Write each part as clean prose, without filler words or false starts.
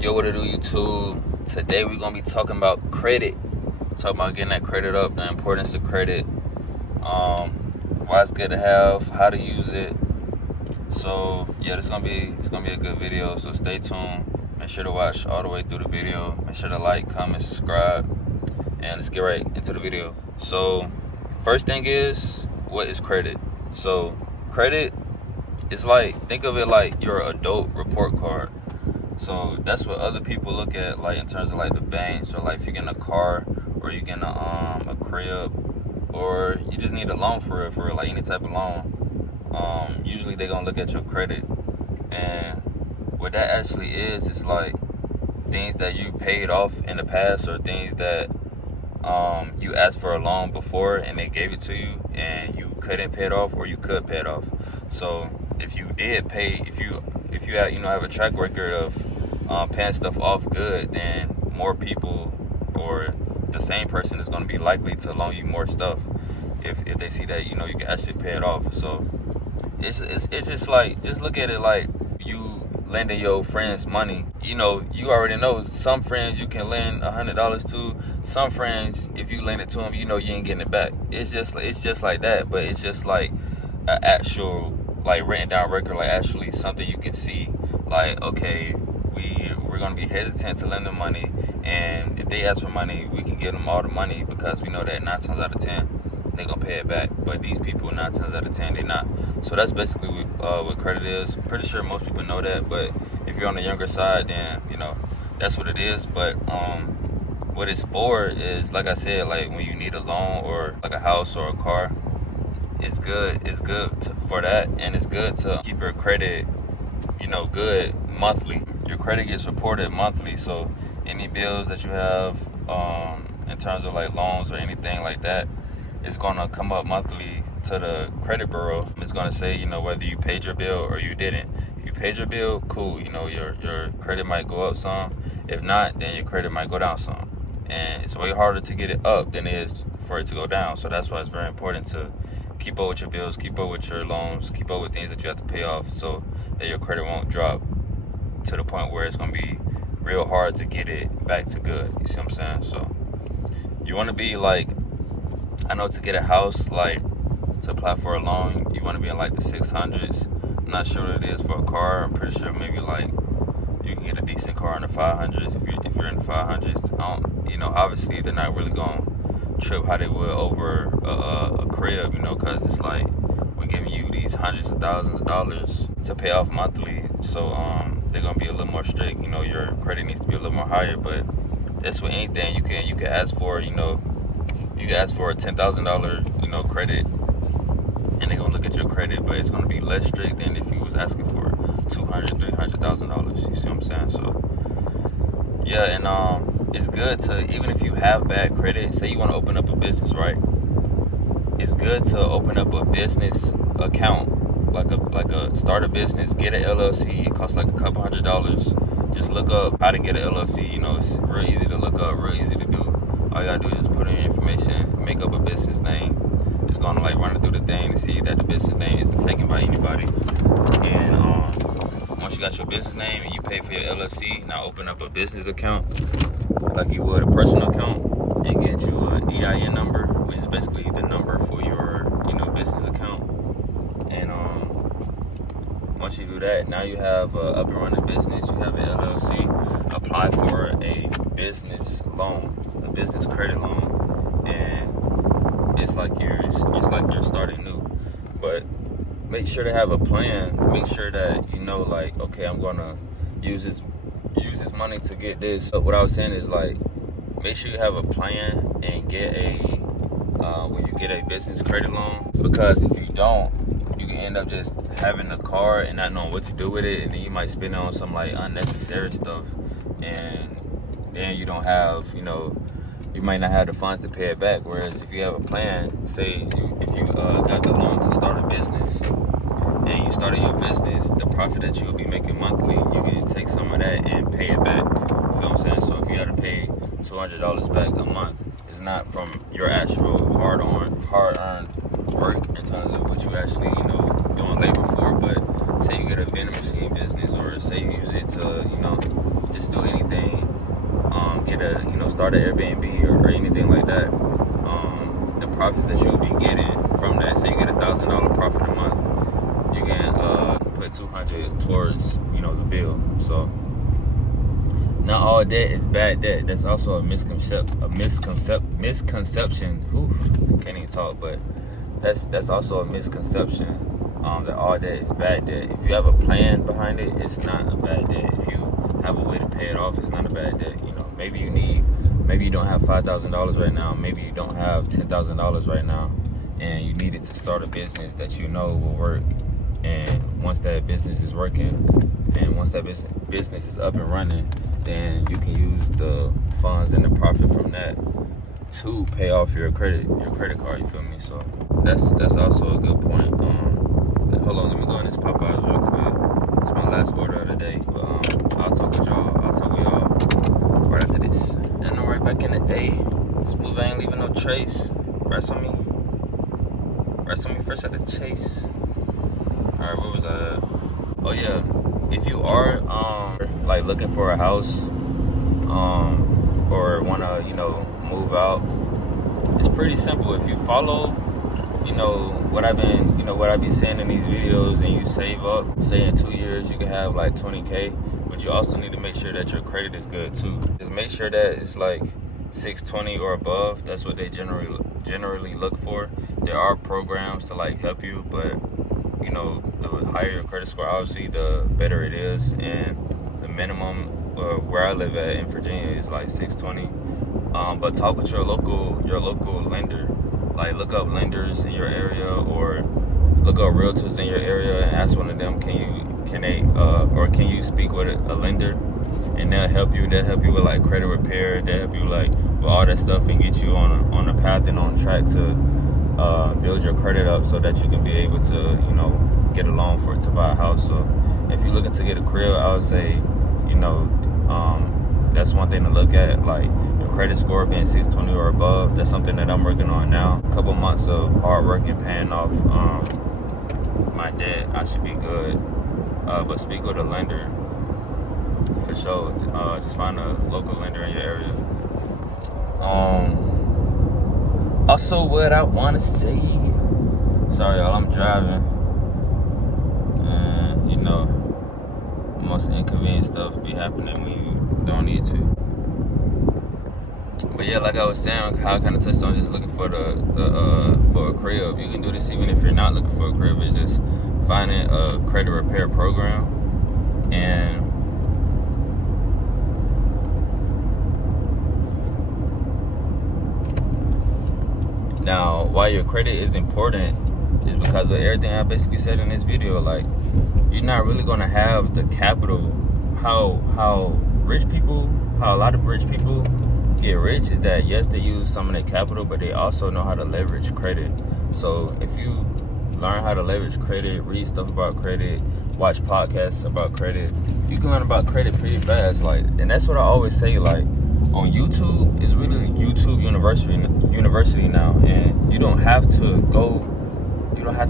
Yo, what it do, YouTube? Today we're gonna be talking about credit. Talking about getting that credit up, the importance of credit, why it's good to have, how to use it. So yeah, it's gonna be a good video. So stay tuned. Make sure to watch all the way through the video. Make sure to like, comment, subscribe, and let's get right into the video. So first thing is, what is credit? So credit is like, think of it like your adult report card. So that's what other people look at, like in terms of like the banks, or like if you're getting a car, or you're getting a crib, or you just need a loan for real, like any type of loan. Usually they're gonna look at your credit, and what that actually is, it's like things that you paid off in the past, or things that you asked for a loan before and they gave it to you and you couldn't pay it off, or you could pay it off. So if you did pay, if you have a track record of paying stuff off good, then more people, or the same person, is going to be likely to loan you more stuff if they see that you can actually pay it off. So it's just like, just look at it like you lending your friends money. You already know some friends you can lend $100 to. Some friends, if you lend it to them, you ain't getting it back. It's just like that, but it's just like an actual, like, written down record, like actually something you can see. Like, okay, we're gonna be hesitant to lend them money, and if they ask for money, we can give them all the money, because we know that 9 times out of 10 they're gonna pay it back. But these people, 9 times out of 10, they're not. So that's basically what credit is. Pretty sure most people know that, but if you're on the younger side, then that's what it is. But what it's for is, like I said, like when you need a loan, or like a house or a car, it's good for that, and it's good to keep your credit good monthly. Your credit gets reported monthly, so any bills that you have in terms of like loans or anything like that, it's gonna come up monthly to the credit bureau. It's gonna say whether you paid your bill or you didn't. If you paid your bill, cool, your credit might go up some. If not, then your credit might go down some, and it's way harder to get it up than it is for it to go down. So that's why it's very important to keep up with your bills, keep up with your loans, keep up with things that you have to pay off, so that your credit won't drop to the point where it's going to be real hard to get it back to good. You see what I'm saying? So you want to be like, I know to get a house, like to apply for a loan, you want to be in like the 600s. I'm not sure what it is for a car. I'm pretty sure maybe like you can get a decent car in the 500s if you're in the 500s. Obviously they're not really going to trip how they would over a crib, because it's like we're giving you these hundreds of thousands of dollars to pay off monthly. So they're gonna be a little more strict. Your credit needs to be a little more higher. But that's with anything. You can ask for you can ask for a $10,000 credit, and they're gonna look at your credit, but it's gonna be less strict than if you was asking for $200,000-$300,000. You see what I'm saying? So yeah, and it's good to, even if you have bad credit, say you want to open up a business, right? It's good to open up a business account, like a start a business, get an LLC. It costs like a couple $100. Just look up how to get an LLC. It's real easy to look up, real easy to do. All you gotta do is just put in your information, make up a business name. It's gonna like run it through the thing to see that the business name isn't taken by anybody. And once you got your business name and you pay for your LLC, now open up a business account like you would a personal account, and get you an EIN number, which is basically the number for your business account. And once you do that, now you have an up and running business. You have an LLC. Apply for a business loan, a business credit loan, and it's like you're starting new. But make sure to have a plan. Make sure that like, okay, I'm gonna use this money to get this. But what I was saying is, like, make sure you have a plan and get when you get a business credit loan, because if you don't, you can end up just having a car and not knowing what to do with it, and then you might spend it on some like unnecessary stuff, and then you don't have you might not have the funds to pay it back. Whereas if you have a plan, say if you got the loan to start a business, and you started your business, the profit that you'll be making monthly, you can take some of that and pay it back. You feel what I'm saying? So if you got to pay $200 back a month, it's not from your actual hard-earned work in terms of what you actually, doing labor for. But say you get a vending machine business, or say you use it to, just do any get a, start an Airbnb or anything like that, the profits that you'll be getting from that, say you get $1,000 profit a month, you can put $200 towards, the bill. So not all debt is bad debt. That's also a misconception. Oof, can't even talk, but that's also a misconception. That all debt is bad debt. If you have a plan behind it, it's not a bad debt. If you have a way to pay it off, it's not a bad debt. Maybe you don't have $5,000 right now. Maybe you don't have $10,000 right now, and you needed to start a business that will work. And once that business is working, and once that business is up and running, then you can use the funds and the profit from that to pay off your credit card. You feel me? So that's also a good point. Hold on, let me go in this Popeyes real quick. It's my last order of the day, but I'll talk with y'all right after this. And I'm right back in the A. Smooth ain't leaving no trace. Rest on me fresh out the chase. Alright, where was I at? Oh yeah, if you are like looking for a house or wanna move out, it's pretty simple. If you follow what I've been saying in these videos, and you save up, say in 2 years you can have like 20K, but you also need to make sure that your credit is good too. Just make sure that it's like 620 or above. That's what they generally look for. There are programs to like help you, but the higher your credit score, obviously the better it is. And the minimum where I live at in Virginia is like 620. But talk with your local lender. Like look up lenders in your area, or look up realtors in your area and ask one of them, can you speak with a lender, and they'll help you with like credit repair. They'll help you like with all that stuff and get you on a path and on track to build your credit up so that you can be able to get a loan to buy a house. So if you're looking to get a crib, I would say that's one thing to look at, like your credit score being 620 or above. That's something that I'm working on now. A couple months of hard work and paying off my debt, I should be good. But speak with a lender for sure. Just find a local lender in your area. Also, what I want to say, sorry y'all, I'm driving, and most inconvenient stuff be happening when you don't need to. But yeah, like I was saying, how I kind of touched on just looking for for a crib. You can do this even if you're not looking for a crib. It's just finding a credit repair program. And now, why your credit is important is because of everything I basically said in this video. Like, you're not really gonna have the capital. How a lot of rich people get rich is that, yes, they use some of their capital, but they also know how to leverage credit. So if you learn how to leverage credit, read stuff about credit, watch podcasts about credit, you can learn about credit pretty fast. Like, and that's what I always say, like, on YouTube, it's really YouTube university now, and you don't have to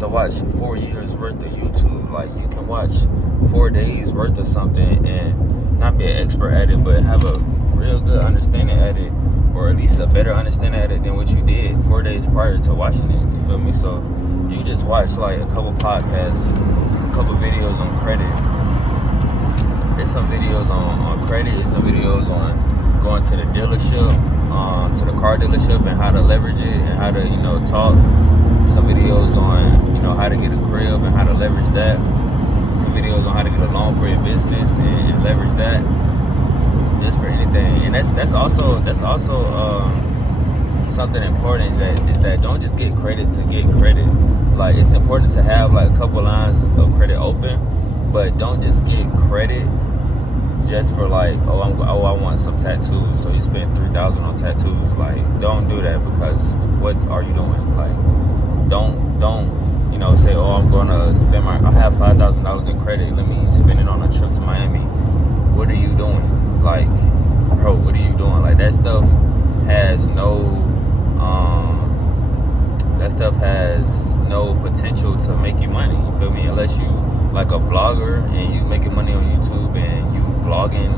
watch 4 years worth of YouTube. Like, you can watch 4 days worth of something and not be an expert at it, but have a real good understanding at it, or at least a better understanding at it than what you did 4 days prior to watching it. You feel me? So you just watch like a couple podcasts, a couple videos on credit. There's some videos on credit. There's some videos on going to the dealership, to the car dealership, and how to leverage it and how to talk. Some videos on how to get a crib and how to leverage that. Some videos on how to get a loan for your business and leverage that. Just for anything. And that's also something important is that don't just get credit to get credit. Like, it's important to have like a couple lines of credit open, but don't just get credit just for like, I want some tattoos, so you spend $3,000 on tattoos. Like, don't do that, because what are you doing? Like, don't say, I'm gonna spend I have $5,000 in credit, let me spend it on a trip to Miami. What are you doing? Like, bro, what are you doing? Like, that stuff has no potential to make you money. You feel me? Unless you like a vlogger and you making money on YouTube and you vlogging,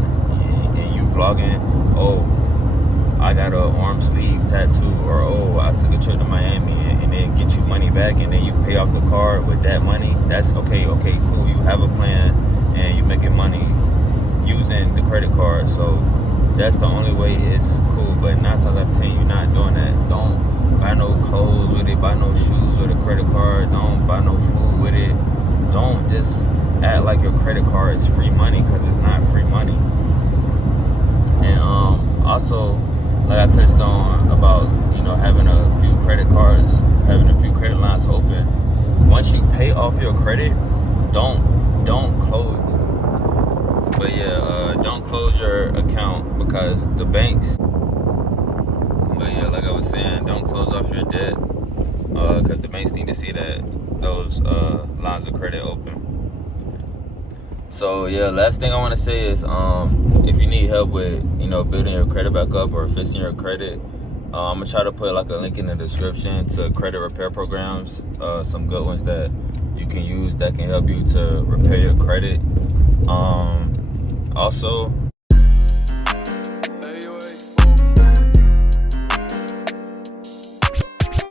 I got a arm sleeve tattoo, or oh, I took a trip to Miami, and then get you money back, and then you pay off the card with that money. That's okay, cool. You have a plan, and you're making money using the credit card. So that's the only way it's cool. But 9 times out of 10, you're not doing that. Don't buy no clothes with it, buy no shoes with a credit card, don't buy no food with it. Don't just act like your credit card is free money, because it's not free money. And also, like I touched on about, having a few credit cards, having a few credit lines open. Once you pay off your credit, don't close it. But yeah, don't close your account, because the banks. But yeah, like I was saying, don't close off your debt, because the banks need to see that those lines of credit open. So yeah, last thing I want to say is, if you need help with building your credit back up or fixing your credit, I'm gonna try to put like a link in the description to credit repair programs, some good ones that you can use that can help you to repair your credit. Also,